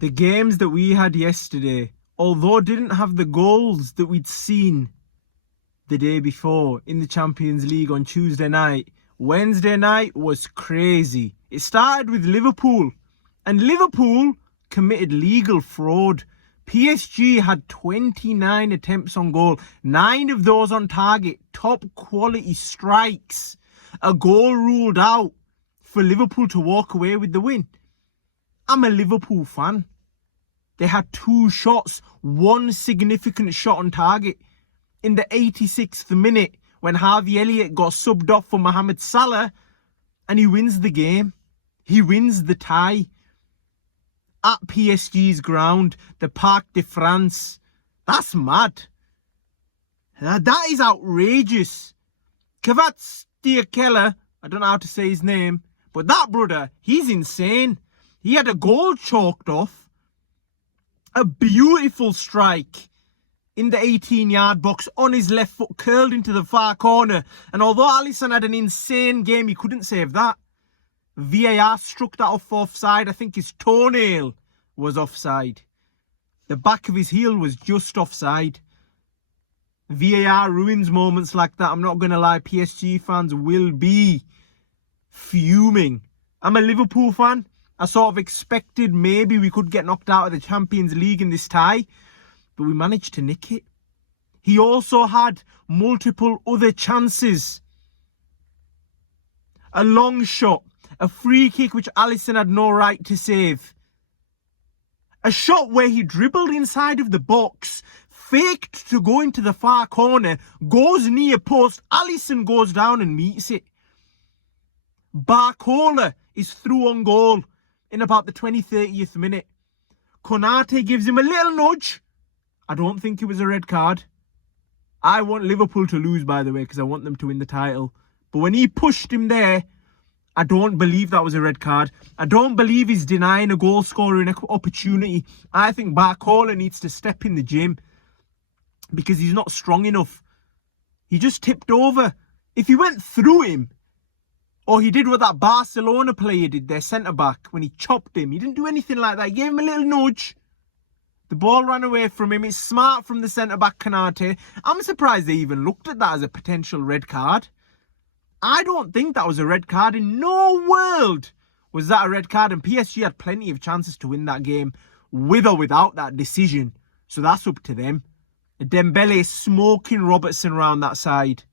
The games that we had yesterday, although didn't have the goals that we'd seen the day before in the Champions League on Tuesday night, Wednesday night was crazy. It started with Liverpool, and Liverpool committed legal fraud. PSG had 29 attempts on goal, 9 of those on target, top quality strikes. A goal ruled out for Liverpool to walk away with the win. I'm a Liverpool fan. They had 2 shots, 1 significant shot on target. In the 86th minute, when Harvey Elliott got subbed off for Mohamed Salah, and he wins the game. He wins the tie. At PSG's ground, the Parc de France. That's mad. That is outrageous. Kvaratskhelia, I don't know how to say his name, but that brother, he's insane. He had a goal chalked off. A beautiful strike in the 18-yard box on his left foot, curled into the far corner. And although Alisson had an insane game, he couldn't save that. VAR struck that off offside. I think his toenail was offside. The back of his heel was just offside. VAR ruins moments like that. I'm not going to lie, PSG fans will be fuming. I'm a Liverpool fan. I sort of expected maybe we could get knocked out of the Champions League in this tie, but we managed to nick it. He also had multiple other chances. A long shot, a free kick which Alisson had no right to save. A shot where he dribbled inside of the box, faked to go into the far corner, goes near post, Alisson goes down and meets it. Barcola is through on goal in about the 20-30th minute. Konate gives him a little nudge. I don't think it was a red card. I want Liverpool to lose, by the way, because I want them to win the title. But when he pushed him there, I don't believe that was a red card. I don't believe he's denying a goal scoring opportunity. I think Barcola needs to step in the gym because he's not strong enough. He just tipped over. If he went through him, or he did what that Barcelona player did, their centre-back, when he chopped him, he didn't do anything like that. He gave him a little nudge. The ball ran away from him. It's smart from the centre-back, Konate. I'm surprised they even looked at that as a potential red card. I don't think that was a red card. In no world was that a red card. And PSG had plenty of chances to win that game with or without that decision. So that's up to them. Dembele smoking Robertson around that side.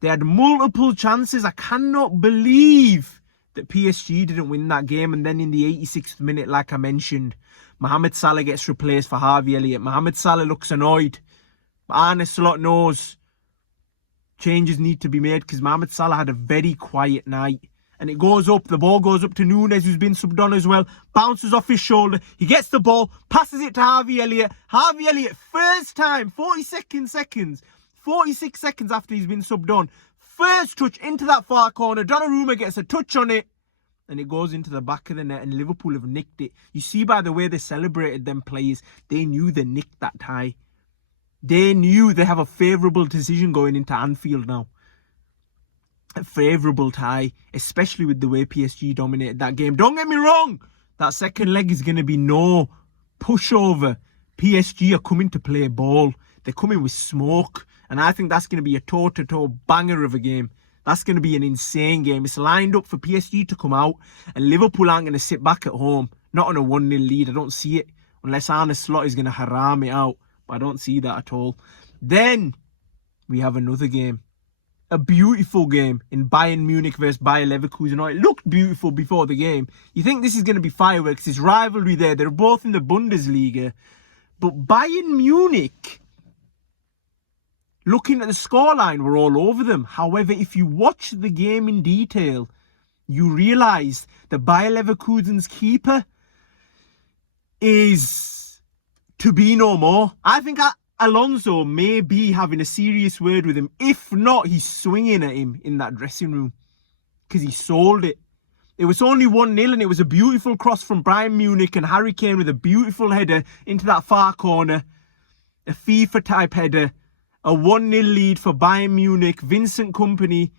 They had multiple chances. I cannot believe that PSG didn't win that game. And then in the 86th minute, like I mentioned, Mohamed Salah gets replaced for Harvey Elliott. Mohamed Salah looks annoyed. But Arne Slot knows changes need to be made because Mohamed Salah had a very quiet night. And it goes up. The ball goes up to Nunes, who's been subbed on as well. Bounces off his shoulder. He gets the ball. Passes it to Harvey Elliott. Harvey Elliott, first time, 46 seconds after he's been subbed on. First touch into that far corner. Donnarumma gets a touch on it. And it goes into the back of the net. And Liverpool have nicked it. You see by the way they celebrated them players. They knew they nicked that tie. They knew they have a favourable decision going into Anfield now. A favourable tie. Especially with the way PSG dominated that game. Don't get me wrong. That second leg is going to be no pushover. PSG are coming to play ball. They're coming with smoke. And I think that's going to be a toe-to-toe banger of a game. That's going to be an insane game. It's lined up for PSG to come out. And Liverpool aren't going to sit back at home. Not on a 1-0 lead. I don't see it. Unless Arne Slot is going to haram it out. But I don't see that at all. Then we have another game. A beautiful game in Bayern Munich versus Bayer Leverkusen. It looked beautiful before the game. You think this is going to be fireworks. There's rivalry there. They're both in the Bundesliga. But Bayern Munich, looking at the scoreline, were all over them. However, if you watch the game in detail, you realise that Bayer Leverkusen's keeper is to be no more. I think Alonso may be having a serious word with him. If not, he's swinging at him in that dressing room. Because he sold it. It was only 1-0 and it was a beautiful cross from Bayern Munich and Harry Kane with a beautiful header into that far corner. A FIFA-type header. A 1-0 lead for Bayern Munich. Vincent Kompany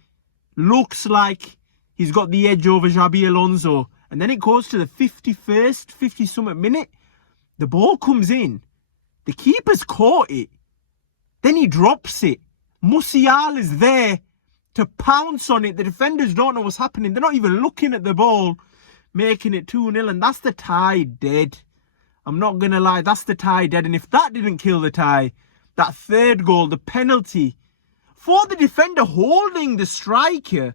looks like he's got the edge over Xabi Alonso. And then it goes to the 51st, 50-something minute. The ball comes in. The keeper's caught it. Then he drops it. Musiala's there to pounce on it. The defenders don't know what's happening. They're not even looking at the ball, making it 2-0. And that's the tie dead. I'm not going to lie. That's the tie dead. And if that didn't kill the tie, that third goal, the penalty, for the defender holding the striker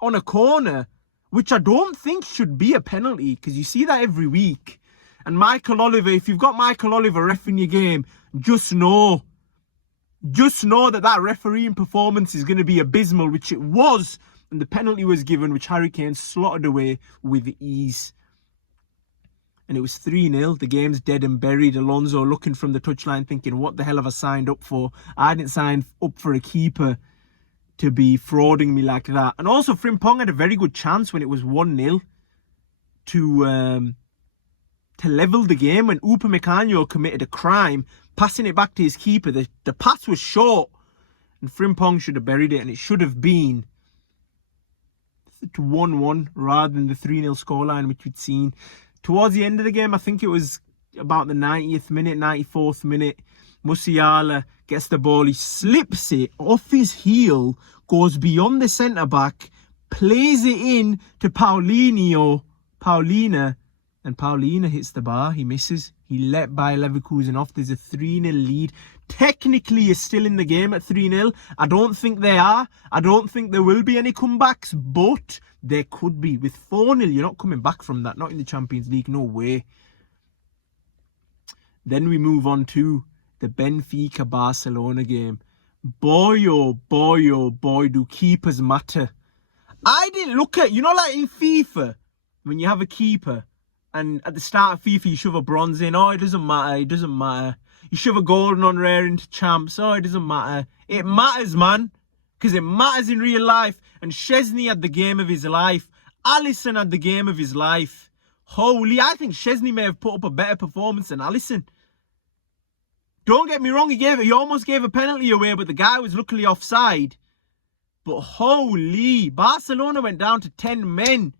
on a corner, which I don't think should be a penalty, because you see that every week. And Michael Oliver, if you've got Michael Oliver ref in your game, just know that refereeing performance is going to be abysmal, which it was. And the penalty was given, which Harry Kane slotted away with ease. And it was 3-0. The game's dead and buried. Alonso looking from the touchline thinking, what the hell have I signed up for? I didn't sign up for a keeper to be frauding me like that. And also Frimpong had a very good chance when it was 1-0 to level the game when Upamecano committed a crime, passing it back to his keeper. The pass was short and Frimpong should have buried it, and it should have been 1-1 rather than the 3-0 scoreline which we'd seen. Towards the end of the game, I think it was about the 90th minute, 94th minute, Musiala gets the ball, he slips it off his heel, goes beyond the centre-back, plays it in to Paulina, and Paulina hits the bar, he misses. He let Bayer Leverkusen off. There's a 3-0 lead. Technically, you're still in the game at 3-0. I don't think they are. I don't think there will be any comebacks, but there could be. With 4-0, you're not coming back from that. Not in the Champions League. No way. Then we move on to the Benfica-Barcelona game. Boy, oh boy, oh boy, do keepers matter. I didn't look at, like in FIFA, when you have a keeper, and at the start of FIFA, you shove a bronze in. Oh, it doesn't matter. It doesn't matter. You shove a golden on rare into champs. Oh, it doesn't matter. It matters, man. Because it matters in real life. And Szczęsny had the game of his life. Alisson had the game of his life. Holy, I think Szczęsny may have put up a better performance than Alisson. Don't get me wrong, he almost gave a penalty away, but the guy was luckily offside. But holy, Barcelona went down to 10 men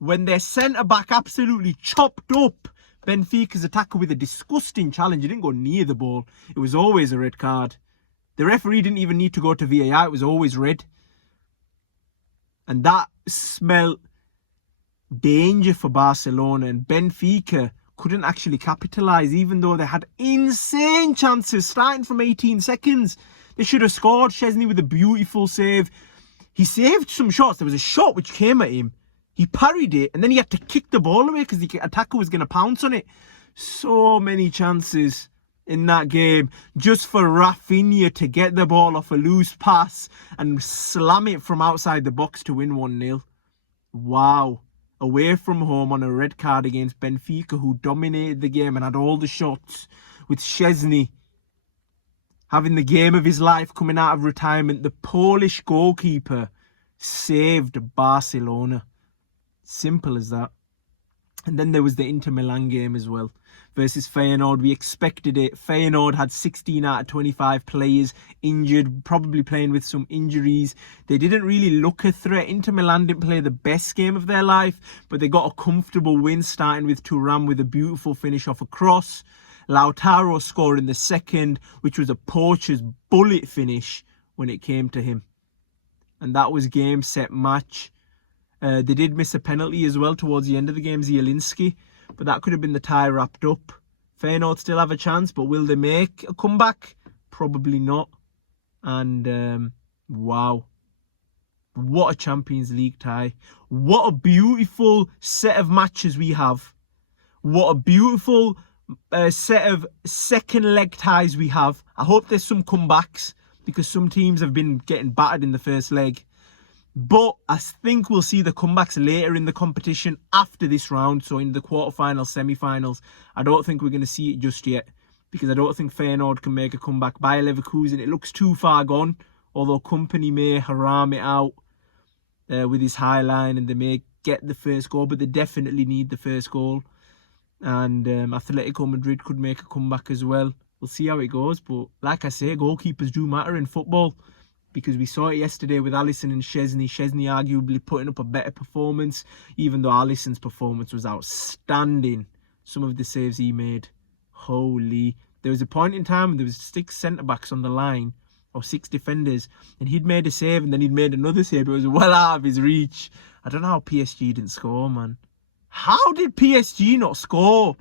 when their centre-back absolutely chopped up Benfica's attacker with a disgusting challenge. He didn't go near the ball. It was always a red card. The referee didn't even need to go to VAR. It was always red. And that smelled danger for Barcelona. And Benfica couldn't actually capitalise, even though they had insane chances starting from 18 seconds. They should have scored. Szczęsny with a beautiful save. He saved some shots. There was a shot which came at him. He parried it, and then he had to kick the ball away because the attacker was going to pounce on it. So many chances in that game just for Rafinha to get the ball off a loose pass and slam it from outside the box to win 1-0. Wow. Away from home on a red card against Benfica, who dominated the game and had all the shots, with Szczęsny having the game of his life coming out of retirement. The Polish goalkeeper saved Barcelona. Simple as that. And then there was the Inter Milan game as well versus Feyenoord. We expected it. Feyenoord had 16 out of 25 players injured, probably playing with some injuries. They didn't really look a threat. Inter Milan didn't play the best game of their life, but they got a comfortable win, starting with Thuram with a beautiful finish off a cross. Lautaro scoring the second, which was a poacher's bullet finish when it came to him. And that was game, set, match. They did miss a penalty as well towards the end of the game, Zielinski, but that could have been the tie wrapped up. Feyenoord still have a chance, but will they make a comeback? Probably not. And wow, what a Champions League tie. What a beautiful set of matches we have. What a beautiful set of second leg ties we have. I hope there's some comebacks, because some teams have been getting battered in the first leg. But I think we'll see the comebacks later in the competition after this round. So in the quarterfinals, semi-finals, I don't think we're going to see it just yet, because I don't think Feyenoord can make a comeback. Bayer Leverkusen, it looks too far gone. Although Kompany may haram it out with his high line, and they may get the first goal, but they definitely need the first goal. And Atletico Madrid could make a comeback as well. We'll see how it goes. But like I say, goalkeepers do matter in football. because we saw it yesterday with Alisson and Szczęsny. Szczęsny arguably putting up a better performance, even though Alisson's performance was outstanding. Some of the saves he made, holy. There was a point in time when there was 6 centre-backs on the line, or 6 defenders, and he'd made a save and then he'd made another save. It was well out of his reach. I don't know how PSG didn't score, man. How did PSG not score?